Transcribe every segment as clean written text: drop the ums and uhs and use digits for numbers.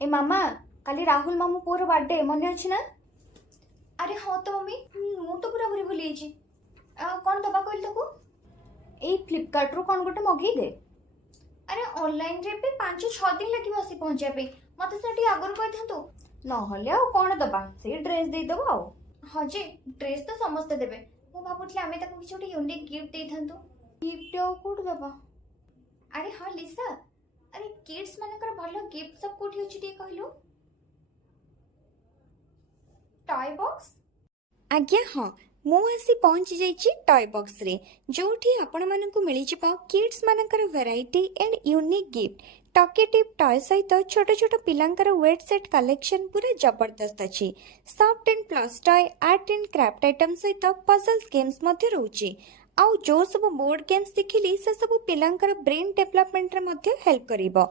ए मामा काली राहुल मामू poor birthday मन अच्छी ना। अरे हाँ तो मम्मी मु तो पूरा पूरी भूली जाइए। कौन दबा कहल ताको ए फ्लिपकार्ट रू कौन गोटे मगई दे। अरे ऑनलाइन रे पे 5-6 दिन लगे आसी पहुंचा पे मत से आगुरी कही था नहले आ कौन दबा से ड्रेस दे दबा आ। हाँ जी ड्रेस तो समस्ते देबे मु भाबुथले आमे ताको किछ गोटे यूनिक गिफ्ट दे थांतो। गिफ्ट आ कोड दबा। अरे हाँ लिसा अरे किड्स मानकर भलो गिफ्ट सब कोठी अछि टी कहलो। टॉय बॉक्स आज्ञा हाँ मु आसी पहुंची जाइछि टॉय बॉक्स रे जोठी आपण मानकु मिली जिवो किड्स मानकर variety and unique gift talkative toy सहित छोट छोट पिलांकर वेट सेट कलेक्शन पूरा जबरदस्त अछि। Soft and plus toy art and craft item सहित पजल्स गेम्स मध्ये रहउछि। आउ जो सब बोर्ड गेम्स देखिली से सब पिलांकर ब्रेन डेवलपमेंट रे मध्ये हेल्प करिवो।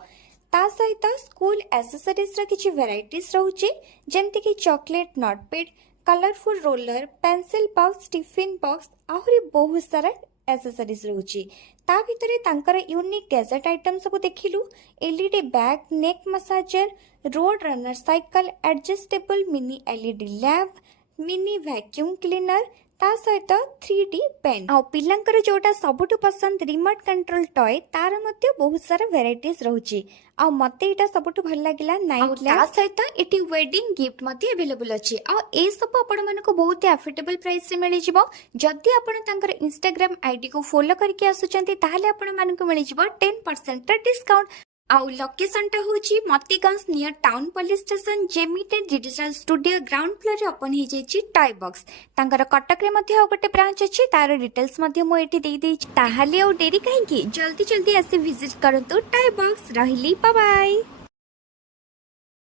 ता सहित स्कूल एसेसरीज रा किछि वैरायटीज रहउछि जेंति कि chocolate notepad colourful roller pencil box tiffin box आहुरी बहुत सारा एसेसरीज रहउछि। ता भितरे तांकर यूनिक गैजेट आइटम सब देखिलु LED bag neck massager road runner cycle adjustable mini LED lamp mini vacuum cleaner ता सहित 3D पेन आ पिलांकर जोटा सबुठु पसंद रिमोट कंट्रोल टॉय तार मध्ये बहुत सारा वेराइटीज रहउछि। आ मते एटा सबुठु भल लागिला नाइट लैंप ता सहित एटी वेडिंग गिफ्ट मध्ये अवेलेबल अछि। आ ए सब आपण मानको बहुत अफोर्डेबल प्राइस रे मिलि जिवो। जदि आपण तांकर इंस्टाग्राम आईडी को फॉलो करके आसुचंती ताहाले आपण मानको मिलि जिवो 10% डिस्काउंट। आउ लोकेशन टा होची Matiganj near town police station जेमिटे डिजिटल स्टूडियो ग्राउंड फ्लोर रे ओपन ही जाईची टॉय बॉक्स। तांकर कटक रे मध्ये आ गोटे ब्रांच अछि तार डिटेल्स मध्ये मो एठी देई देई ताहाले ओ डेरी काहे की जल्दी जल्दी आसी विजिट करंतु टॉय बॉक्स। रहिली बाय बाय।